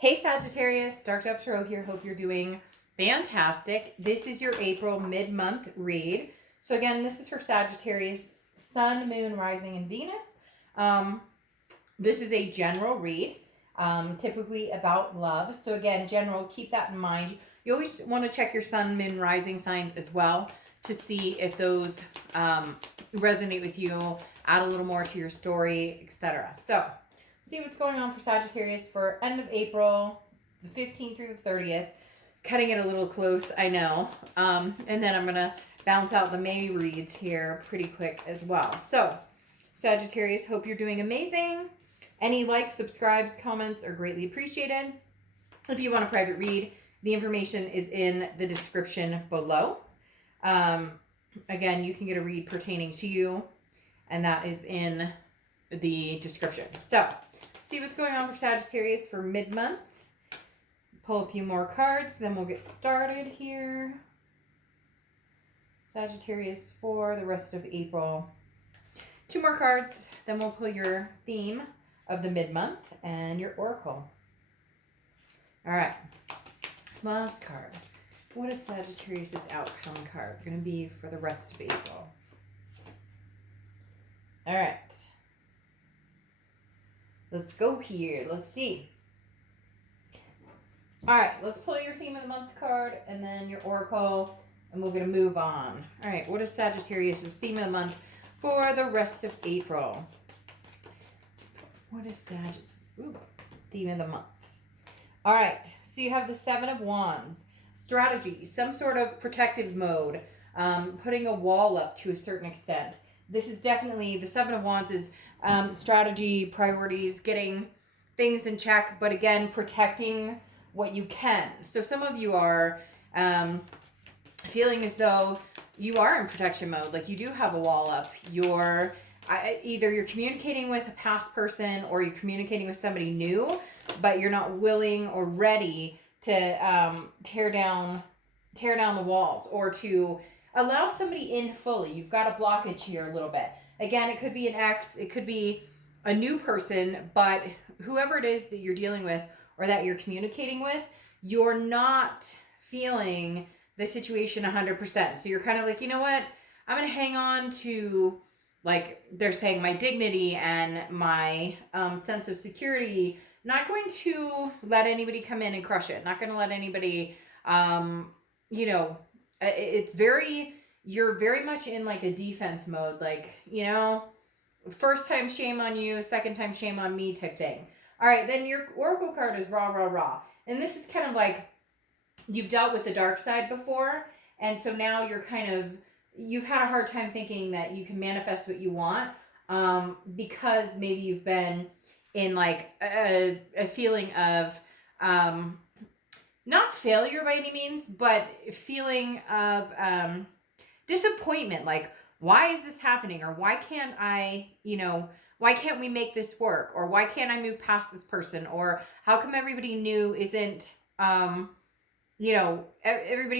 Hey Sagittarius, Dark Dove Tarot here. Hope you're doing fantastic. This is your April mid-month read. So again, this is for Sagittarius, Sun, Moon, Rising, and Venus. This is a general read, typically about love. So again, general, keep that in mind. You always want to check your Sun, Moon, Rising signs as well to see if those resonate with you, add a little more to your story, etc. So see what's going on for Sagittarius for end of April, the 15th through the 30th. Cutting it a little close, I know. And then I'm going to bounce out the May reads here pretty quick as well. So, Sagittarius, hope you're doing amazing. Any likes, subscribes, comments are greatly appreciated. If you want a private read, the information is in the description below. Again, you can get a read pertaining to you, and that is in the description. So, see what's going on for Sagittarius for mid-month. Pull a few more cards, then we'll get started here. Sagittarius for the rest of April. 2 more cards, then we'll pull your theme of the mid-month and your oracle. All right, last card. What is Sagittarius' outcome card going to be for the rest of April? All right. Let's go here. Let's see. All right, let's pull your theme of the month card and then your oracle, and we're going to move on. All right, what is Sagittarius' theme of the month for the rest of April? What is Sagittarius' theme of the month? All right, so you have the 7 of Wands. Strategy, some sort of protective mode, putting a wall up to a certain extent. This is definitely, the 7 of Wands is strategy, priorities, getting things in check, but again, protecting what you can. So some of you are feeling as though you are in protection mode, like you do have a wall up. You're either you're communicating with a past person or you're communicating with somebody new, but you're not willing or ready to tear down the walls or to allow somebody in fully. You've got a blockage here a little bit. Again, it could be an ex, it could be a new person, but whoever it is that you're dealing with or that you're communicating with, you're not feeling the situation 100%. So you're kind of like, you know what? I'm going to hang on to, like they're saying, my dignity and my sense of security. Not going to let anybody come in and crush it. Not going to let anybody, it's very, you're very much in like a defense mode. Like, first time shame on you, second time shame on me type thing. All right, then your oracle card is rah, rah, rah. And this is kind of like you've dealt with the dark side before. And so now you've had a hard time thinking that you can manifest what you want because maybe you've been in like a feeling of not failure by any means, but feeling of disappointment. Like, why is this happening? Or why can't why can't we make this work? Or why can't I move past this person? Or how come everybody new isn't, everybody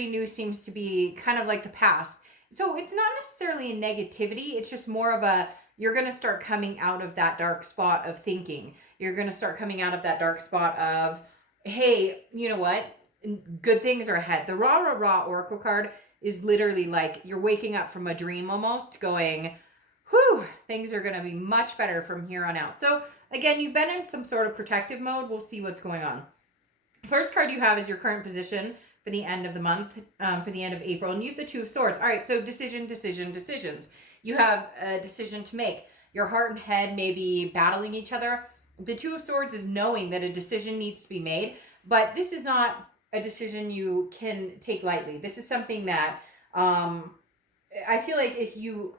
new seems to be kind of like the past. So it's not necessarily a negativity. It's just more of you're going to start coming out of that dark spot of thinking. You're going to start coming out of that dark spot of, hey, you know what? Good things are ahead. The rah, rah, rah oracle card is literally like you're waking up from a dream almost going, whew, things are going to be much better from here on out. So again, you've been in some sort of protective mode. We'll see what's going on. First card you have is your current position for the end of the month, for the end of April. And you have the 2 of Swords. All right, so decisions. You have a decision to make. Your heart and head may be battling each other. The 2 of Swords is knowing that a decision needs to be made, but this is not a decision you can take lightly. This is something that I feel like if you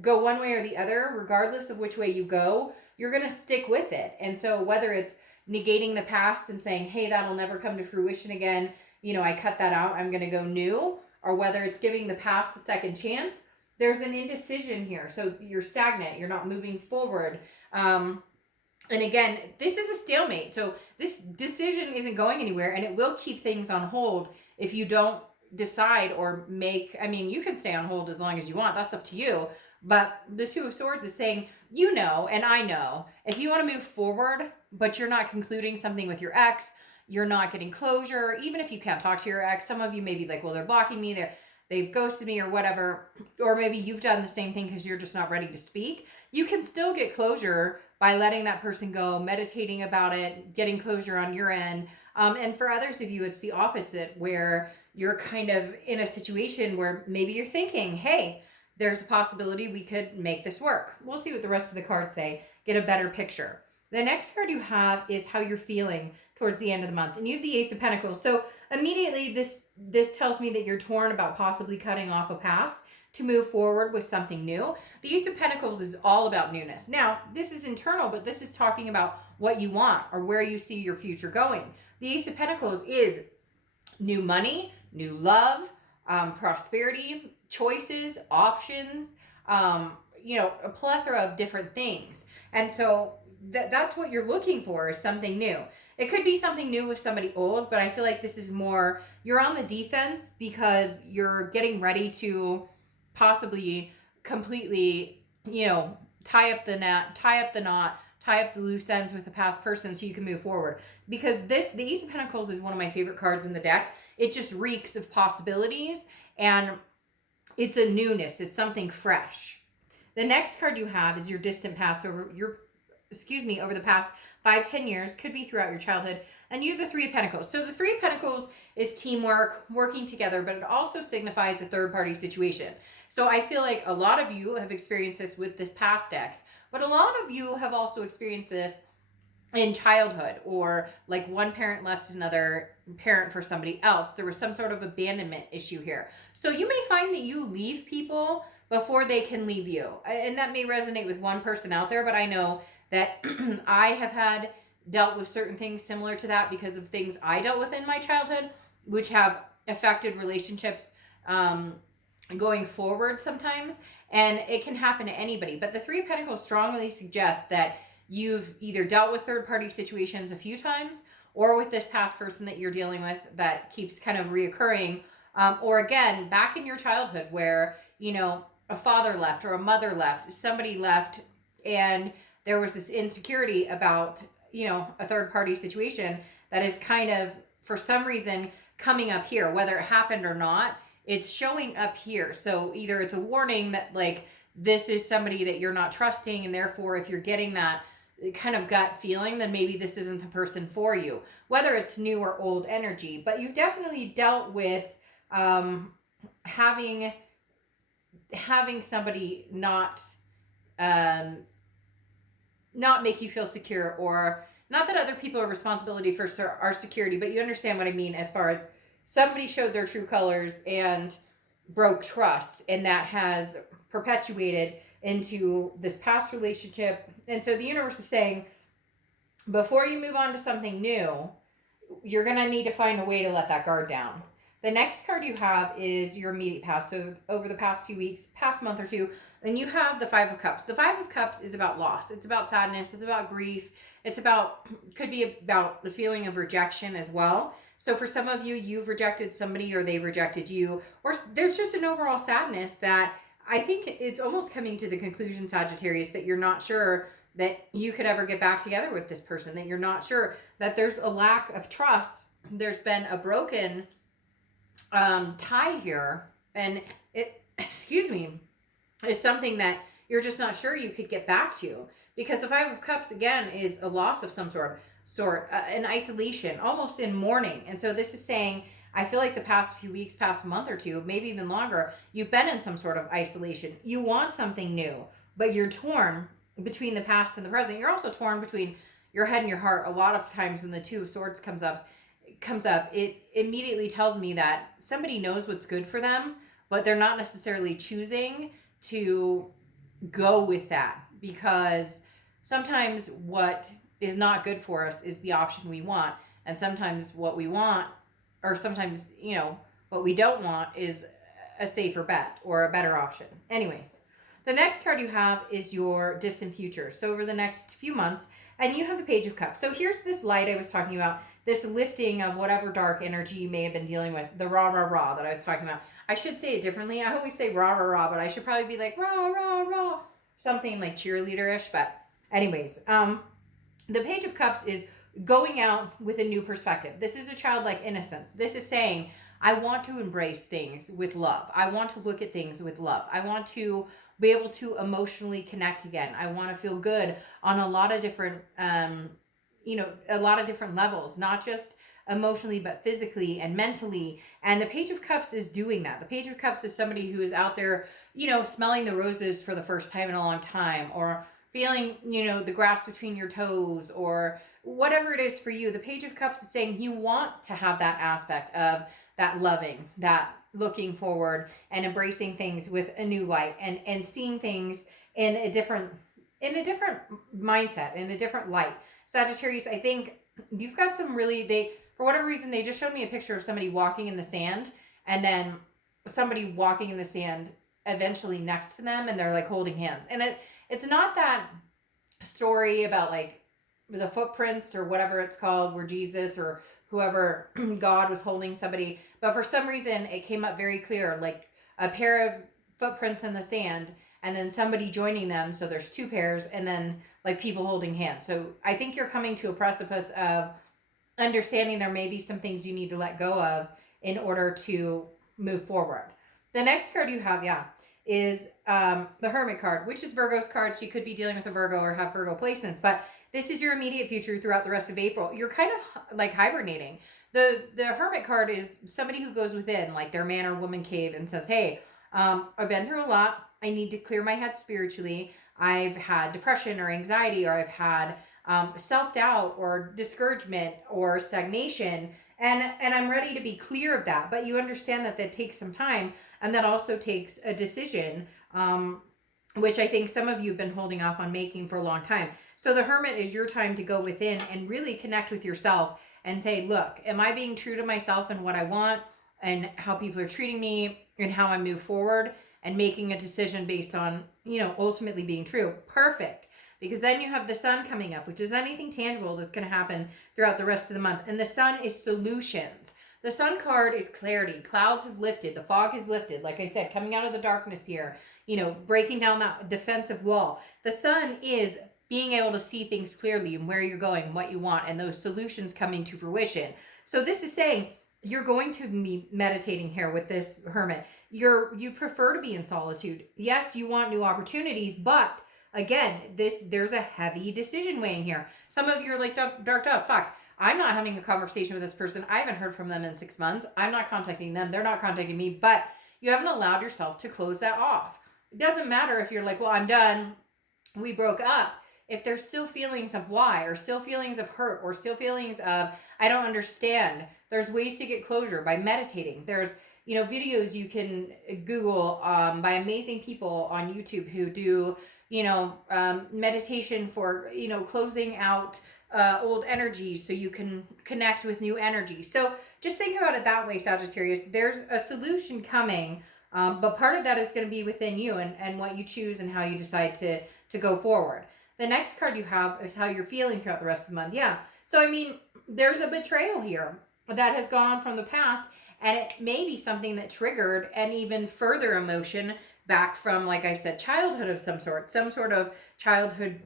go one way or the other, regardless of which way you go, you're going to stick with it. And so whether it's negating the past and saying, hey, that'll never come to fruition again, I cut that out, I'm going to go new, or whether it's giving the past a second chance, there's an indecision here. So you're stagnant. You're not moving forward. And again, this is a stalemate. So this decision isn't going anywhere, and it will keep things on hold if you don't decide or make, you can stay on hold as long as you want. That's up to you. But the 2 of Swords is saying, and I know, if you want to move forward but you're not concluding something with your ex. You're not getting closure. Even if you can't talk to your ex, some of you may be like, well, they're blocking me. They've ghosted me or whatever. Or maybe you've done the same thing because you're just not ready to speak. You can still get closure by letting that person go, meditating about it, getting closure on your end. And for others of you, it's the opposite, where you're kind of in a situation where maybe you're thinking, hey, there's a possibility we could make this work. We'll see what the rest of the cards say, get a better picture. The next card you have is how you're feeling towards the end of the month. And you have the Ace of Pentacles. So immediately this tells me that you're torn about possibly cutting off a past to move forward with something new. The Ace of Pentacles is all about newness. Now, this is internal, but this is talking about what you want or where you see your future going. The Ace of Pentacles is new money, new love, prosperity, choices, options, a plethora of different things. And so that's what you're looking for, is something new. It could be something new with somebody old, but I feel like this is more, you're on the defense because you're getting ready to possibly completely, tie up the knot, tie up the loose ends with the past person so you can move forward. Because the Ace of Pentacles is one of my favorite cards in the deck. It just reeks of possibilities, and it's a newness. It's something fresh. The next card you have is your distant past over the past 5-10 years, could be throughout your childhood. And you have the Three of Pentacles. So the Three of Pentacles is teamwork, working together, but it also signifies a third-party situation. So I feel like a lot of you have experienced this with this past ex, but a lot of you have also experienced this in childhood, or like one parent left another parent for somebody else. There was some sort of abandonment issue here. So you may find that you leave people before they can leave you. And that may resonate with one person out there, but I know that I have dealt with certain things similar to that because of things I dealt with in my childhood, which have affected relationships going forward sometimes. And it can happen to anybody. But the Three of Pentacles strongly suggests that you've either dealt with third-party situations a few times, or with this past person that you're dealing with that keeps kind of reoccurring. Or again, back in your childhood where, a father left or a mother left, somebody left, and there was this insecurity about, a third-party situation that is kind of, for some reason, coming up here. Whether it happened or not, it's showing up here. So either it's a warning that, like, this is somebody that you're not trusting, and therefore if you're getting that kind of gut feeling, then maybe this isn't the person for you, whether it's new or old energy. But you've definitely dealt with having somebody not make you feel secure, or not that other people are responsibility for our security, but you understand what I mean, as far as somebody showed their true colors and broke trust, and that has perpetuated into this past relationship. And so the universe is saying, before you move on to something new, you're going to need to find a way to let that guard down. The next card you have is your immediate past. So over the past few weeks, past month or two, and you have the Five of Cups. The Five of Cups is about loss. It's about sadness. It's about grief. Could be about the feeling of rejection as well. So for some of you, you've rejected somebody, or they've rejected you, or there's just an overall sadness that I think it's almost coming to the conclusion, Sagittarius, that you're not sure that you could ever get back together with this person, that you're not sure, that there's a lack of trust. There's been a broken tie here, and it, is something that you're just not sure you could get back to, because the Five of Cups, again, is a loss of some sort, an isolation, almost in mourning. And so this is saying, I feel like the past few weeks, past month or two, maybe even longer, you've been in some sort of isolation. You want something new, but you're torn between the past and the present. You're also torn between your head and your heart. A lot of times when the Two of Swords comes up, it immediately tells me that somebody knows what's good for them, but they're not necessarily choosing to go with that, because sometimes what is not good for us is the option we want, and sometimes what we want, or sometimes what we don't want, is a safer bet or a better option. Anyways, the next card you have is your distant future. So over the next few months, and you have the Page of Cups. So here's this light I was talking about, this lifting of whatever dark energy you may have been dealing with, the rah, rah, rah that I was talking about. I should say it differently. I always say rah, rah, rah, but I should probably be like rah, rah, rah, something like cheerleader-ish. But anyways, The Page of Cups is going out with a new perspective. This is a childlike innocence. This is saying, I want to embrace things with love. I want to look at things with love. I want to be able to emotionally connect again. I want to feel good on a lot of different, a lot of different levels, not just emotionally, but physically and mentally. And the Page of Cups is doing that. The Page of Cups is somebody who is out there, smelling the roses for the first time in a long time, or feeling, the grass between your toes, or whatever it is for you. The Page of Cups is saying you want to have that aspect of that loving, that looking forward and embracing things with a new light, and seeing things in a different mindset, in a different light. Sagittarius, I think you've got some really, for whatever reason, they just showed me a picture of somebody walking in the sand, and then somebody walking in the sand eventually next to them, and they're like holding hands. And it's not that story about like the footprints or whatever it's called, where Jesus or whoever, God, was holding somebody, but for some reason it came up very clear, like a pair of footprints in the sand, and then somebody joining them, so there's two pairs, and then like people holding hands. So I think you're coming to a precipice of understanding there may be some things you need to let go of in order to move forward. The next card you have, is the Hermit card, which is Virgo's card. She could be dealing with a Virgo or have Virgo placements, but this is your immediate future throughout the rest of April. You're kind of like hibernating. The Hermit card is somebody who goes within, like their man or woman cave, and says, hey, I've been through a lot. I need to clear my head spiritually. I've had depression or anxiety, or I've had self-doubt or discouragement or stagnation, and I'm ready to be clear of that. But you understand that takes some time, and that also takes a decision, which I think some of you have been holding off on making for a long time. So the Hermit is your time to go within and really connect with yourself and say, look, am I being true to myself and what I want, and how people are treating me, and how I move forward, and making a decision based on, ultimately being true. Perfect. Because then you have the Sun coming up, which is anything tangible that's going to happen throughout the rest of the month. And the Sun is solutions. The Sun card is clarity. Clouds have lifted. The fog has lifted. Like I said, coming out of the darkness here, breaking down that defensive wall. The Sun is being able to see things clearly and where you're going, what you want, and those solutions coming to fruition. So this is saying you're going to be meditating here with this Hermit. You prefer to be in solitude. Yes, you want new opportunities, but again, there's a heavy decision weighing here. Some of you are like, Dark Dove, fuck, I'm not having a conversation with this person. I haven't heard from them in 6 months. I'm not contacting them. They're not contacting me. But you haven't allowed yourself to close that off. It doesn't matter if you're like, well, I'm done. We broke up. If there's still feelings of why, or still feelings of hurt, or still feelings of, I don't understand, there's ways to get closure by meditating. There's, videos you can Google by amazing people on YouTube who do, meditation for, closing out old energies so you can connect with new energy. So just think about it that way, Sagittarius. There's a solution coming, but part of that is going to be within you, and what you choose and how you decide to go forward. The next card you have is how you're feeling throughout the rest of the month. Yeah. So, there's a betrayal here that has gone on from the past, and it may be something that triggered an even further emotion back from, like I said, childhood of some sort of childhood,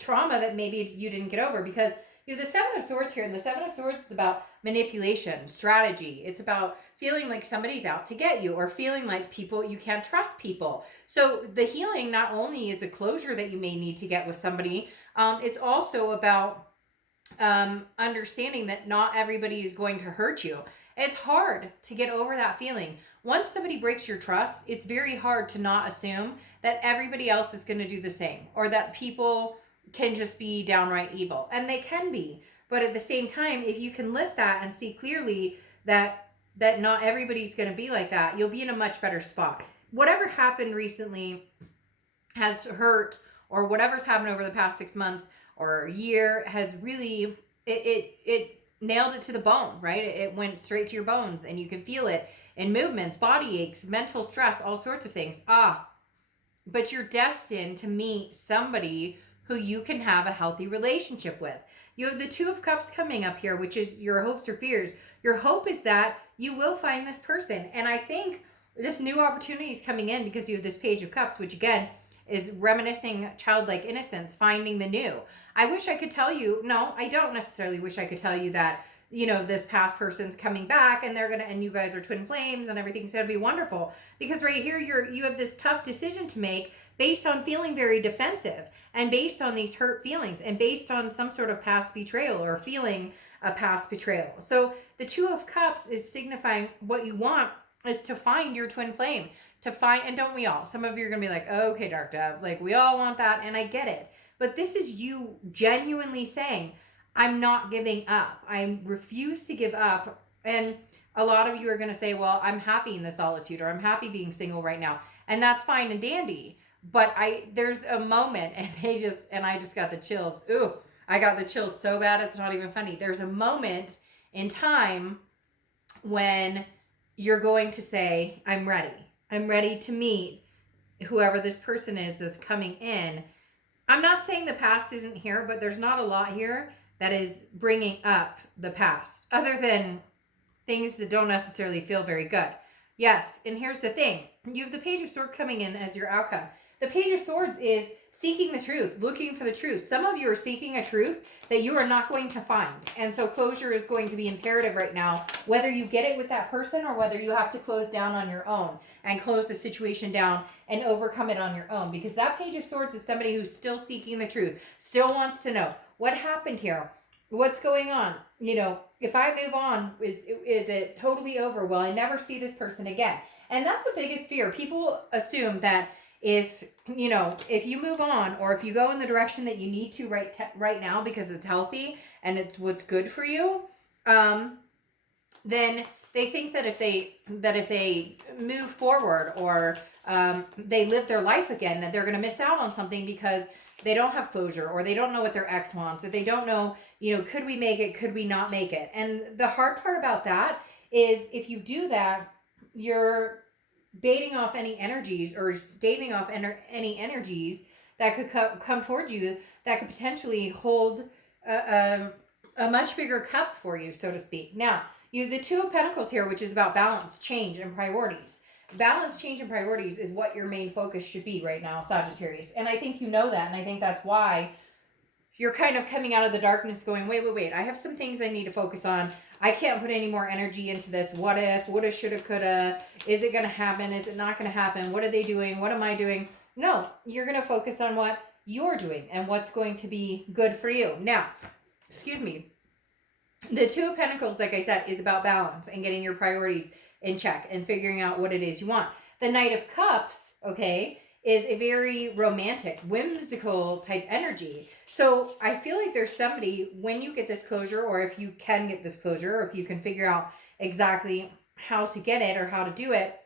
trauma that maybe you didn't get over, because you have the Seven of Swords here, and the Seven of Swords is about manipulation, strategy. It's about feeling like somebody's out to get you, or feeling like you can't trust people. So the healing not only is a closure that you may need to get with somebody, it's also about understanding that not everybody is going to hurt you. It's hard to get over that feeling. Once somebody breaks your trust, it's very hard to not assume that everybody else is going to do the same, or that people can just be downright evil. And they can be. But at the same time, if you can lift that and see clearly that not everybody's going to be like that, you'll be in a much better spot. Whatever happened recently has hurt, or whatever's happened over the past 6 months or a year has really, it nailed it to the bone, right? It went straight to your bones, and you can feel it in movements, body aches, mental stress, all sorts of things. But you're destined to meet somebody who you can have a healthy relationship with. You have the Two of Cups coming up here, which is your hopes or fears. Your hope is that you will find this person. And I think this new opportunity is coming in because you have this Page of Cups, which again is reminiscing childlike innocence, finding the new. I wish I could tell you, no, I don't necessarily wish I could tell you that, this past person's coming back and and you guys are twin flames and everything's going to be wonderful. Because right here, you have this tough decision to make based on feeling very defensive and based on these hurt feelings and based on some sort of past betrayal or feeling a past betrayal. So the Two of Cups is signifying what you want is to find your twin flame, and don't we all? Some of you are going to be like, okay, Dark Dove, like we all want that, and I get it. But this is you genuinely saying, I'm not giving up. I refuse to give up. And a lot of you are going to say, well, I'm happy in the solitude, or I'm happy being single right now. And that's fine and dandy. But there's a moment, and I just got the chills. Ooh, I got the chills so bad, it's not even funny. There's a moment in time when you're going to say, I'm ready. I'm ready to meet whoever this person is that's coming in. I'm not saying the past isn't here, but there's not a lot here that is bringing up the past, other than things that don't necessarily feel very good. Yes, and here's the thing. You have the Page of Swords coming in as your outcome. The Page of Swords is seeking the truth, looking for the truth. Some of you are seeking a truth that you are not going to find. And so closure is going to be imperative right now, whether you get it with that person or whether you have to close down on your own and close the situation down and overcome it on your own. Because that Page of Swords is somebody who's still seeking the truth, still wants to know what happened here, what's going on. If I move on, is it totally over? Will I never see this person again? And that's the biggest fear. People assume that if you move on, or if you go in the direction that you need to right now because it's healthy and it's what's good for you, then they think that if they move forward, or they live their life again, that they're going to miss out on something because they don't have closure, or they don't know what their ex wants, or they don't know, could we make it, could we not make it? And the hard part about that is, if you do that, you're baiting off any energies, or staving off any energies that could come towards you, that could potentially hold a much bigger cup for you, so to speak. Now, you have the Two of Pentacles here, which is about balance, change, and priorities. Balance, change, and priorities is what your main focus should be right now, Sagittarius. And I think you know that, and I think that's why you're kind of coming out of the darkness going, wait, I have some things I need to focus on. I can't put any more energy into this. What if, woulda, shoulda, coulda. Is it going to happen? Is it not going to happen? What are they doing? What am I doing? No, you're going to focus on what you're doing and what's going to be good for you. Now, the Two of Pentacles, like I said, is about balance and getting your priorities in check and figuring out what it is you want. The Knight of Cups, okay, is a very romantic, whimsical type energy. So I feel like there's somebody, when you get this closure, or if you can get this closure, or if you can figure out exactly how to get it or how to do it,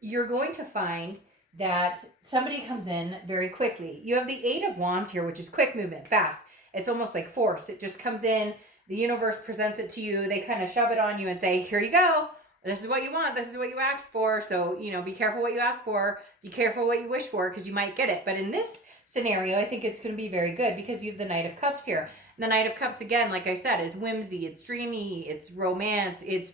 you're going to find that somebody comes in very quickly. You have the Eight of Wands here, which is quick movement, fast. It's almost like force. It just comes in. The universe presents it to you. They kind of shove it on you and say, here you go. This is what you want. This is what you asked for. So, be careful what you ask for. Be careful what you wish for, because you might get it. But in this scenario, I think it's going to be very good because you have the Knight of Cups here. The Knight of Cups, again, like I said, is whimsy. It's dreamy. It's romance. It's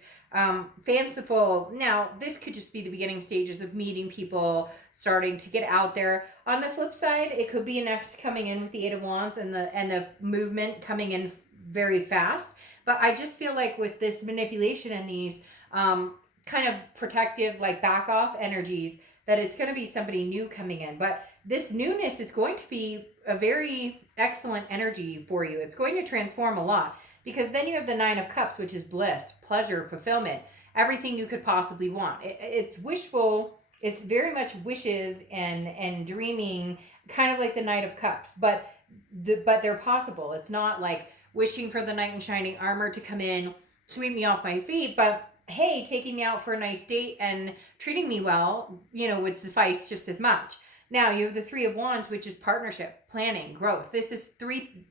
fanciful. Now, this could just be the beginning stages of meeting people, starting to get out there. On the flip side, it could be an ex coming in with the Eight of Wands and the movement coming in very fast. But I just feel like with this manipulation and these kind of protective, like back off energies, that it's going to be somebody new coming in. But this newness is going to be a very excellent energy for you. It's going to transform a lot, because then you have the Nine of Cups, which is bliss, pleasure, fulfillment, everything you could possibly want. It's wishful. It's very much wishes and dreaming, kind of like the Knight of Cups, but they're possible. It's not like wishing for the knight in shining armor to come in, sweep me off my feet, but hey, taking me out for a nice date and treating me well, would suffice just as much. Now, you have the Three of Wands, which is partnership, planning, growth. This is three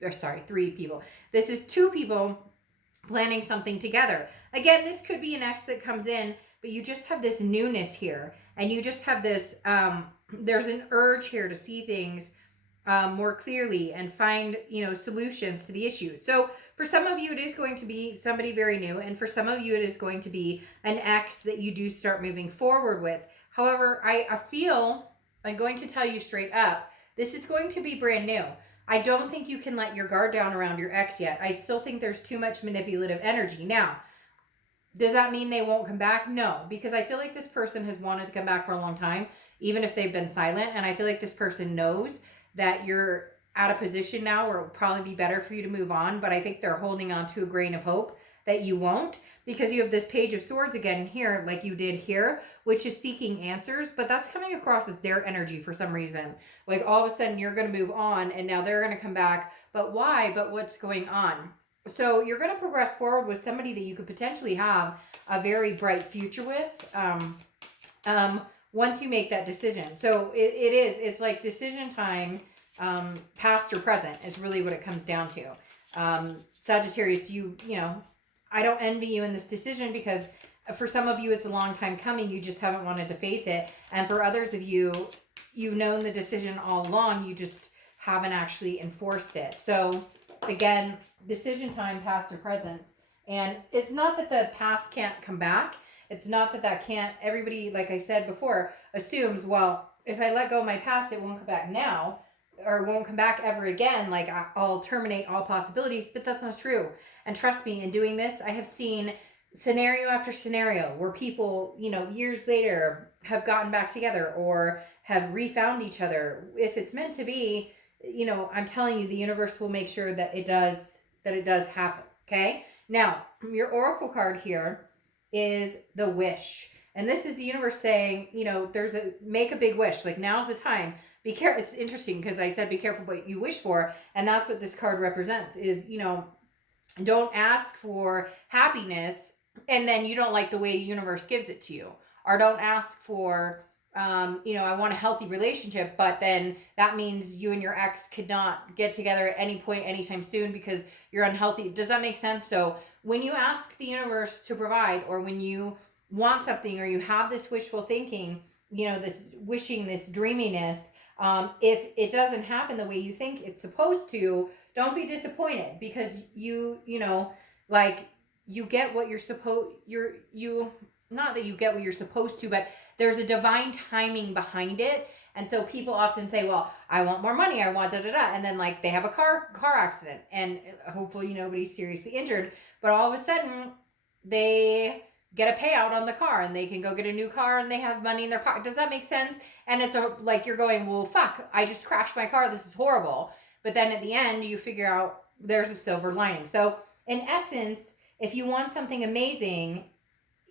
people. This is two people planning something together. Again, this could be an ex that comes in, but you just have this newness here. And you just have this, there's an urge here to see things more clearly and find, solutions to the issue. So for some of you, it is going to be somebody very new. And for some of you, it is going to be an ex that you do start moving forward with. However, I feel I'm going to tell you straight up, this is going to be brand new. I don't think you can let your guard down around your ex yet. I still think there's too much manipulative energy. Now, does that mean they won't come back? No, because I feel like this person has wanted to come back for a long time, even if they've been silent. And I feel like this person knows that you're at a position now where it would probably be better for you to move on. But I think they're holding on to a grain of hope that you won't, because you have this Page of Swords again here, like you did here, which is seeking answers. But that's coming across as their energy for some reason. Like all of a sudden you're going to move on and now they're going to come back. But why? But what's going on? So you're going to progress forward with somebody that you could potentially have a very bright future with once you make that decision. So it's like decision time, past or present is really what it comes down to. Sagittarius, you know, I don't envy you in this decision, because for some of you, it's a long time coming. You just haven't wanted to face it. And for others of you, you've known the decision all along. You just haven't actually enforced it. So again, decision time, past or present. And it's not that the past can't come back. It's not that that can't, everybody, like I said before, assumes, well, if I let go of my past, it won't come back now, or won't come back ever again. Like I'll terminate all possibilities, but that's not true. And trust me, in doing this, I have seen scenario after scenario where people, you know, years later have gotten back together or have refound each other. If it's meant to be, you know, I'm telling you, the universe will make sure that it does happen. Okay. Now, your oracle card here is the wish. And this is the universe saying, you know, make a big wish. Like, now's the time. Be careful. It's interesting because I said be careful what you wish for. And that's what this card represents is, you know, don't ask for happiness and then you don't like the way the universe gives it to you. Or don't ask for, you know, I want a healthy relationship, but then that means you and your ex could not get together at any point anytime soon because you're unhealthy. Does that make sense? So when you ask the universe to provide, or when you want something, or you have this wishful thinking, you know, this wishing, this dreaminess, if it doesn't happen the way you think it's supposed to, don't be disappointed, because you know, like, you get what you're supposed, not that you get what you're supposed to, but there's a divine timing behind it. And so people often say, well, I want more money, I want da-da-da. And then, like, they have a car accident and hopefully nobody's seriously injured. But all of a sudden, they get a payout on the car and they can go get a new car and they have money in their pocket. Does that make sense? And it's like you're going, well, fuck, I just crashed my car. This is horrible. But then at the end, you figure out there's a silver lining. So in essence, if you want something amazing,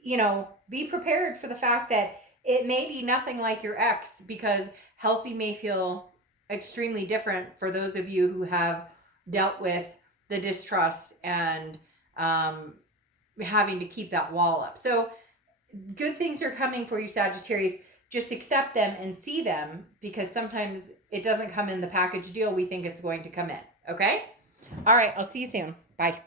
you know, be prepared for the fact that it may be nothing like your ex, because healthy may feel extremely different for those of you who have dealt with the distrust and having to keep that wall up. So good things are coming for you, Sagittarius. Just accept them and see them, because sometimes it doesn't come in the package deal we think it's going to come in. Okay? All right. I'll see you soon. Bye.